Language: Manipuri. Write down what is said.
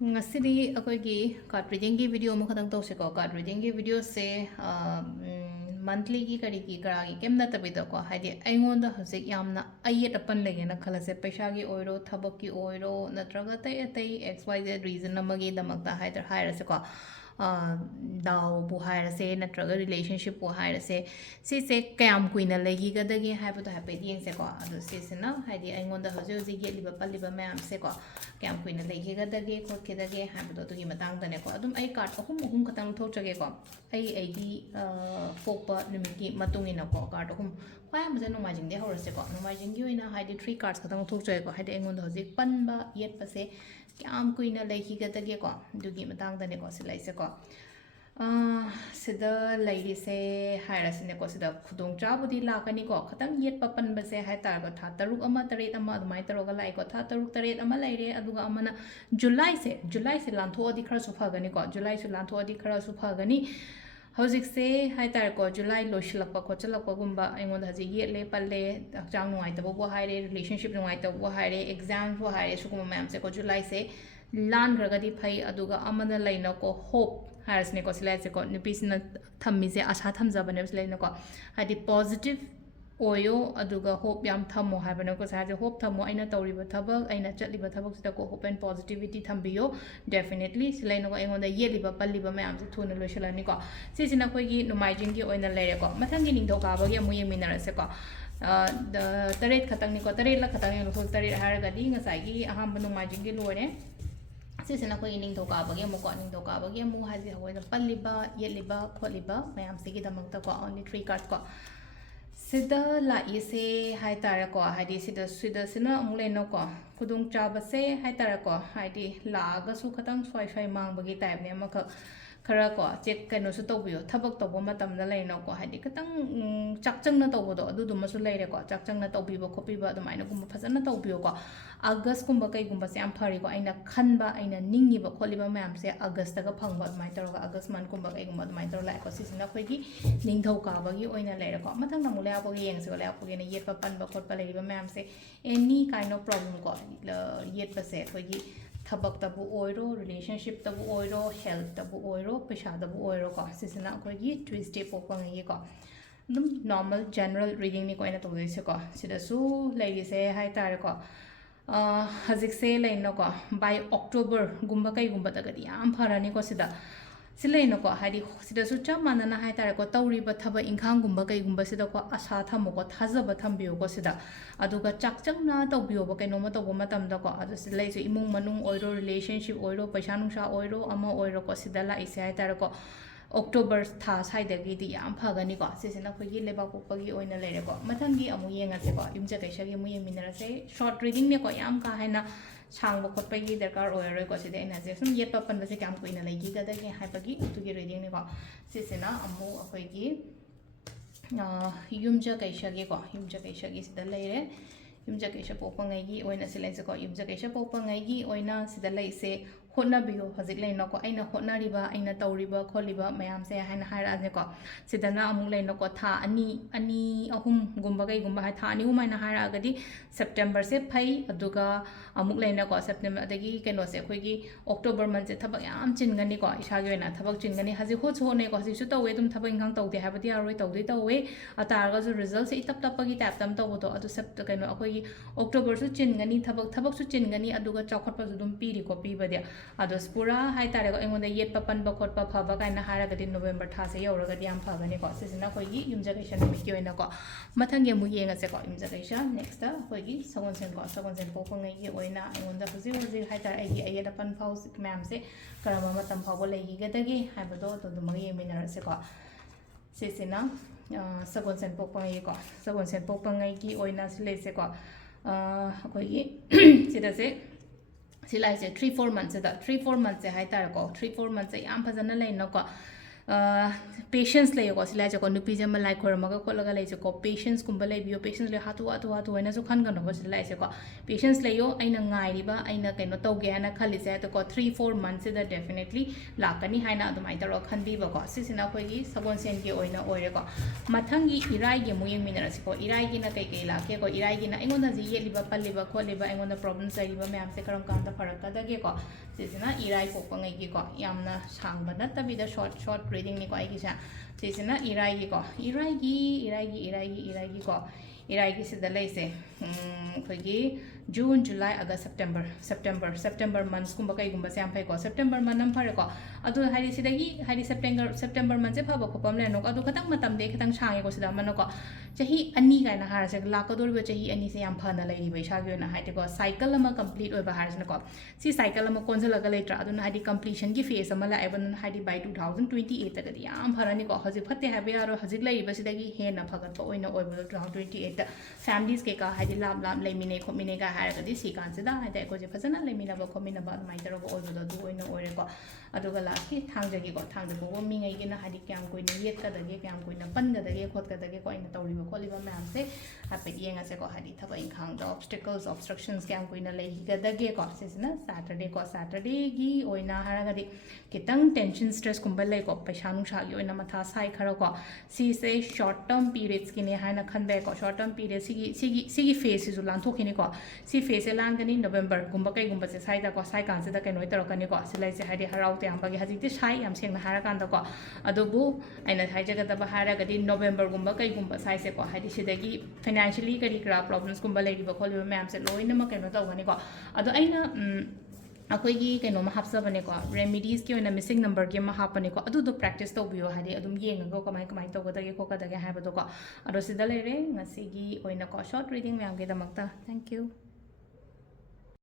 Ngasidi akoigi card reading ki video mo khatang tawse ko card reading ki video se monthly ki kari ki kara ki kem na tabida ko haidi aingonda hojik yamna ayet apan lege na khalase paisa gi oiro thabak ki oiro natraga tai tai xyz reason amagi damakta haidar hairase ko daw bu hairase natraga relationship bu hairase sise kayam kuina legi gadagi haibado happy yengse ko adu sisena haidi aingonda hojik hojik yeliba paliba mayam se ko kayam kuina legi gadagi khotkedage haibado tugi matang dane ko adum ai card ahum khatang thokchage ko ai popa numiki matungina ko card ahum kwai amja nomajing de horase ko nomajing gi oina haidi 3 cards khatang thokchage ko haidi aingonda hojik panba yetpase kyam kuina legi gadage ko dugi matang dane ko silaise ko sida lady se hairasine ko sida khudong chabudi lakani ko khatang yet papan base hai tar ko tha taruk ama taret ama admai taroga lai ko tha taruk taret ama laire aduga amana july se lantho adi khara su phagani ko july su lantho adi khara su phagani hojik se hai tar ko july lo shilakpa ko chalakpa gumba aingon haji yet le palle chang nuai ta bo haire relationship nuai ta bo haire exam bo haire suguma mam se ko july se lan gragadi phai aduga amana laina ko hope hairasne ko silaise ko nupisina thammise asha thamjabane silaina ko hadi positive oyo aduga hope yam thamo habana ko sa hope thamo aina tawriba thabak aina chatliba thabak sida ko hope and positivity thambiyo definitely silaina ko aingonda yeliba palliba mayam se thuna loisalani ko sisina khoi gi numaijing gi oina leire ko mathangi ningdo ka bagi amu yeminarase ko the taret khatang ni ko taret la khatang ni ko taret haragadi ngasai gi aham numaijing gi lore sisina ko ining to ka bagi amu ko ning to ka bagi amu haji hawa palliba yeliba kholiba mayam se gi damakta ko only 3 cards ko sida la ise hai tara ko haidi sida sina amule no ko kudung chaba se hai tara ko haidi la ga su khatang swai mang bagi type ne ma khara ko check kano su tobiyo thabak tobo matam da lai no ko haidi khatang chakchang na tobo do adu dum su laire ko chakchang na tobi ba khopi ba adumai na gum phajana tobiyo ko august kumba kai gumba se am phari ko aina khanba aina ningi ba kholi ba mayam se august ta ga phangba adumai tar ga august man kumba kai gumba adumai tar lai ko sisina khoi gi ningthau ka ba gi oina laire ko mathang na mule apo gi yeng se la apo gi ne yet pa pan ba khot pa lai ba mayam se any kind of problem ko yet pa se khoi gi thabak tabu oiro relationship tabu oiro health tabu oiro pesha tabu oiro ko sisina khoi gi tuesday popang ye ko dum normal general reading ni ko ina to se ko sida su lai se hai tar ko hazik se lain ko by october gumba kai gumba ta gadi am pharani ko sida silain ko hadi sida su cha manana hai tar ko tauri ba thaba inkhang gumba kai gumba sida ko asa thamo ko thajaba thambiyo ko sida aduga chakchang na tawbiyo ba kaino ma tawba matam da ko adu silai se imung manung oiro relationship oiro paisa nungsa oiro ama oiro ko sida la ise hai tar ko october tha saidagi di yam phagani ko sisina khogi leba popagi oina leire ko mathangi amu yenga se ko imja kaisa gi mu yeminara se short reading ne ko yam ka haina sang ba khotpai gi darkar oiroi ko sida ina je sum yet papan ba se kam ko ina legi ga da gi haipagi tu gi reading ne ko sisina amu khogi yumja kaisa gi ko yumja kaisa gi sida leire yumja kaisa popangai gi oina silai se ko yumja kaisa popangai gi oina sida lai se hotna biyo hojik lai nako aina hotna riba aina tawriba kholiba mayam se haina haira ne ko sidana amung lai nako tha ani ahum gumba kai gumba ha tha ani umaina haira agadi september se phai aduga amuk lai nako september adagi keno se khoi gi october month se thabak yam chingani ko isa gi na thabak chingani haji ho chu ne ko haji su tawe dum thabak ingang tawde habati aroi tawde tawe atarga ju result se itap tap gi tap tam taw do adu sept keno akoi gi october su chingani thabak su chingani aduga chokhat pa ju dum piri ko pi ba dia ados pura hai tare ko engon da yet papan ba khot pa phaba kaina hara gadi november tha se yaura gadi am phagani ko sisina khoi gi yumja kaisa mi ki oina ko mathang ge mu yenga se ko yumja kaisa next da khoi gi sagon sen po ngai gi oina engon da huji hai tare ai gi ayeda pan phau ma'am se karama matam phau lai gi gadagi hai ba do to dum gi minar se ko sisina sagon sen po ngai ko sagon sen po ngai gi oina sile se ko khoi gi sida se silai se 3-4 months da 3-4 months se hai tar ko 3-4 months se am phajana lai no ko patience लेको सिलाइको नुपीजे लाई खोरमगा खोलगा लेको पेशेंस कुंब लेबियो पेशेंस ले हाथु हाथु हाथु है ना खनगनो सिलाइको पेशेंस लेयो अइना गाइरिबा अइना कइनो तौगे हाना खलिसे तो को 3-4 मंथ्स से डेफिनेटली लाकनी हाइना अदुमाइ तरो खनबीबको सिसिना खोगी सबोनसेन के ओइना ओइरेको मथंगी इराइगे मुयें मिनरसिको इराइगे ना कई लाके को इराइगे ना अइगोंदा जी येलिबा पल्लिबा खोलिबा अइगोंदा प्रॉब्लम्स आइबा मैम से करम कांदा फरकदगे को सिसिना इराइ पोकंगैगी को यामना सांगबा नत्तबिदा शॉर्ट रीडिंग निको आइगिसा सिसिना इराइगी को इराइगी को इराइगी सिदा लेसे खोगी जून जुलाई अगस्त सेप्टेम्बर मंथ्स कुंबा कईगुंबा से फैको सेप्टेम्बर मंथ फरेको अदु हाइदि सिदगी हाइदि सेप्टेम्बर मंथ से फबा खोपम लेनो अदु खतंग मतम दे खतंग सांगेको सिदा मनको चाही अनी गायना हारसे लाकदोरबो चाही अनी से याम फना लेरि बैसागी ओना हाइदिको साइकिल अमा कंप्लीट ओइबा हारसनको सी साइकिल अमा कोनजलगा लेत्रा अदुना हाइदि कंप्लीशन की फेस अमा लाइबन हाइदि बाय 2028 तगदि याम फरानिको हजि फते हाबे यारो हजि लेरिबा सिदगी हेना फगतपा ओइना ओइबो 2028 फैमिलीज के का हाइदि लाम लेमिने खोमिने का हारगदि सी कानसिदा हाइदि कोजे फजना लेमिनाबा खोमिनाबा अदुमाइ तरबो ओइबदो दु ओइना ओइरेको अदुगा लास्टि थांजगिको थांजगो मिंगैगिना हाइदि क्याम कोइना येतकदगे क्याम कोइना पनगदगे खोतकदगे को ओइना तौरिबो खोलिबा मैम से हाइपे येंगासेको हाइदि थबा इंखांग ऑब्स्टिकल्स ऑब्स्ट्रक्शंस क्याम कोइना लेहिगदगे को सिसना सैटरडे गी ओइना हारगदि कितंग टेंशन स्ट्रेस कुंबा लेको पैसा नुसागी ओइना मथा साइ खरो को सी से शॉर्ट टर्म पीरियड्स किने हाइना खनबे को शॉर्ट टर्म पीरियड सिगी फेस सिजु लांथोखिनि को सी फेस से लांगनी नवंबर गुंबा कई गुंबा से साइदा को साइ कांसिदा कइनो तरकनि को सिलाइसे हाइदि हराउ तेंबागी हजिति साइ याम सेंगना हारा कांदा को अदुबु आइना हाइजगदबा हारगदि नवंबर गुंबा कई गुंबा साइसे को हाइदि सिदगी फाइनेंशियली करी करा प्रॉब्लम्स कुंबा लेरिबा खोलिबा मैम से लोइनम कइनो तौगनि को अदु आइना अखोगी कइनो मा हापसबने को रेमेडीज के ओइना मिसिंग नंबर के मा हापने को अदु दो प्रैक्टिस तौबियो हाइदि अदुम येंगगो कमाई तौगदगे खोकदगे हाइबदो को अदो सिदा लेरे ngasi gi oina ko short reading ma'am के दमकता थैंक यू